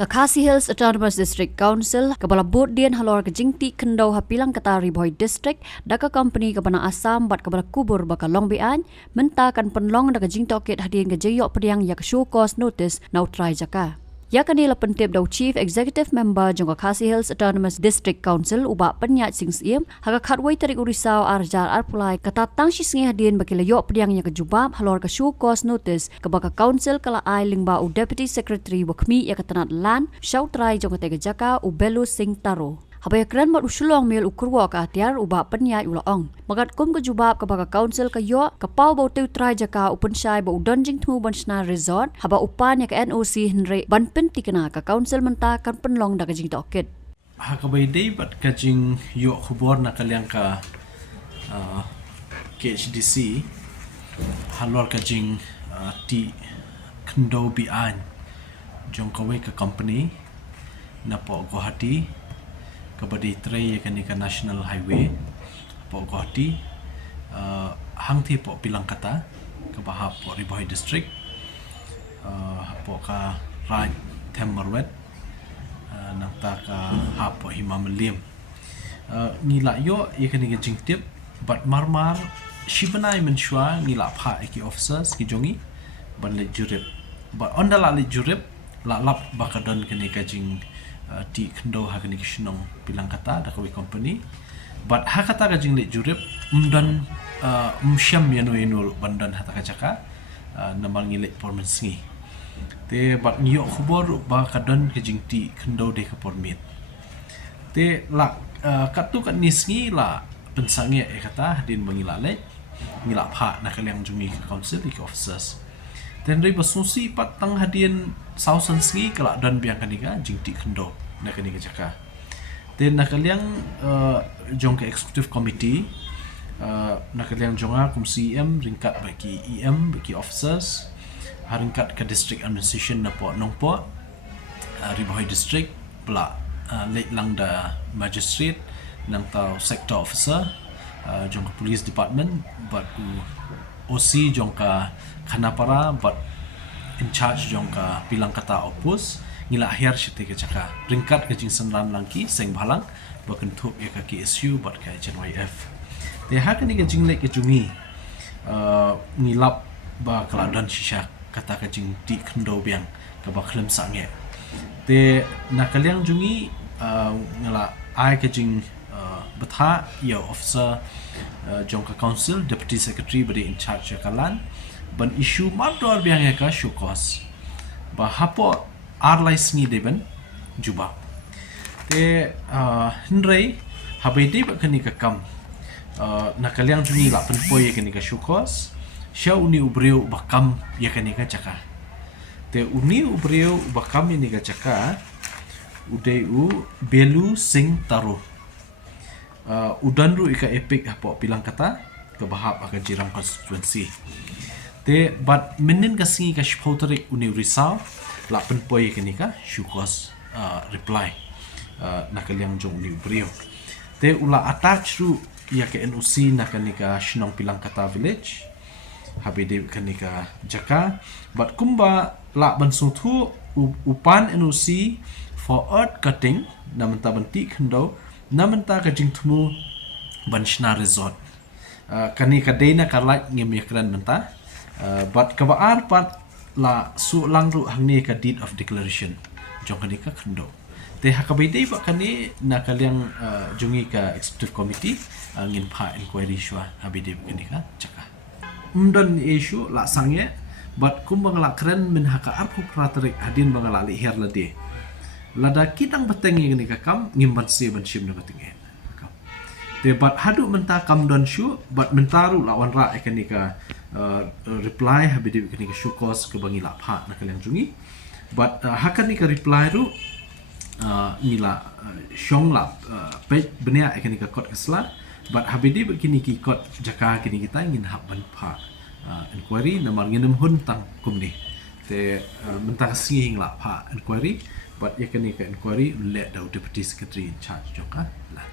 Ka Khasi Hills Autonomous District Council kepala board dian halor ke jingti kendau hapilang Katari Boy District daka company ke Banang Asam bat kepala kubur baka long bean mentakan penlong daka jingti oket hadian ke jeyok pediang ya ke show cause notice nau try jaka. Ya kanila pentip dau Chief Executive Member jongka Khasi Hills Autonomous District Council ubak penyat sing siem haga khatway tarik urisau arjar arpulai katatang si singi hadian baki layok pediang ya ke jubab halor ke show cause notice ke baka council kala ai lingba u Deputy Secretary wakmi ya ketanat lan syau try jongka tega jaka u Belu Sing Taro. Habaya keren mat usulong mil ukurwa ka atiar uba penyai ulaong. Magat kum ke jubab ke baka council ke yo ke pau bau teu try jaka upen syai bau donjing tu bansna resort haba upan ya ke NOC Henry ban penti kena ke council mentakan penlong daga jing toket. Hakabai day bat kajing yo khubor na kalyang ka KHDC halor kajing ti kendo bian jong kawai ke company na po Guwahati kabadi tray kani ka National Highway po Guwahati hang thi po pilang kata ke bahap po Riboy District po ka right Temmerwet nang ta ka hap po Himamalim ngila yo kani ka jingtip but marmar shibanai menshwa ngila pha ki officers ki jongi ban le jurip but ondala le jurip la lap bakadon kani ka jing ti kendo hakani kishnong pilang kata da kawi company but hakata ka jing le jurip umdan umsyam yano yano bandan hata ka jaka namang ngile performance ngi te but niyo khubor ba kadon ka jing ti kendo de ka permit te la katu ka nisngi la pensangi kata din mangila le ngila pha na kalyang jungi ka council ki officers dan ri basusi patang hadian sausan sngi kala dan biang kanika jingti kendo na kanika jaka dan na kalyang jong ka executive committee na kalyang jonga kum CM ringkat bagi EM bagi officers haringkat ka district administration na po nongpo Riboy district pula late lang da magistrate nang tau sector officer jong ka police department but OC jong ka Khanapara but in charge jong ka pilang kata opus ngila akhir syete ke jaka ringkat ke jing senran langki seng balang bakentuk ya ka KSU but ka JNYF te ha kani ke jing lek ke jungi ngilap ba keladan shisha kata ke jing ti kendo biang ka ba klem sange te nakalyang jungi ngala ai ke jing betha ya officer jong ka council deputy secretary body in charge kalan ban issue mador biang ka shukos ba hapo arlai sngi deben juba te hinrei habai de ba kani ka kam na kalyang juni la penpoi kani ka shukos sha uni ubreu ba kam ya kani ka jaka te uni ubreu ba kam ni ka jaka udai u Belu Sing Taro udanru ika epic hapo pilang kata ke bahap aka jirang constituency te but minin ka singi ka shpotarik uni risau la penpoi kani ka shukos reply na kalyang jong ni brio te ula attach ru ya ke NOC na kani ka shnong pilang kata village habide kani ka jaka but kumba la bansung thu upan NOC for earth cutting namenta banti khendo namenta ka jingthmu banshna resort kani ka deina ka like ngem yakran menta but kabaar pat la su langru hangni ka deed of declaration jong kani ka khendo te hakabai dei ba kani na kalyang jungi ka executive committee ngin pha inquiry shwa habide kani ka chaka umdan issue la sangye but kumbang la kren min haka arpu pratarik hadin bangala li her lade lada kitang batengi kani ka kam ngimban se ban shim na batengi te but hadu menta kam don shu but mentaru lawan ra kani ka reply habide kani ka shukos ke bangila pha na kalyang jungi but hakani ka reply ru nila shong la pe benia kani ka kot kesla but habide kini ki kot jaka kini kita ingin haban pha inquiry namar nginem hun tang kumni te menta singing la pha inquiry but yakani ka inquiry let the deputy secretary in charge joka la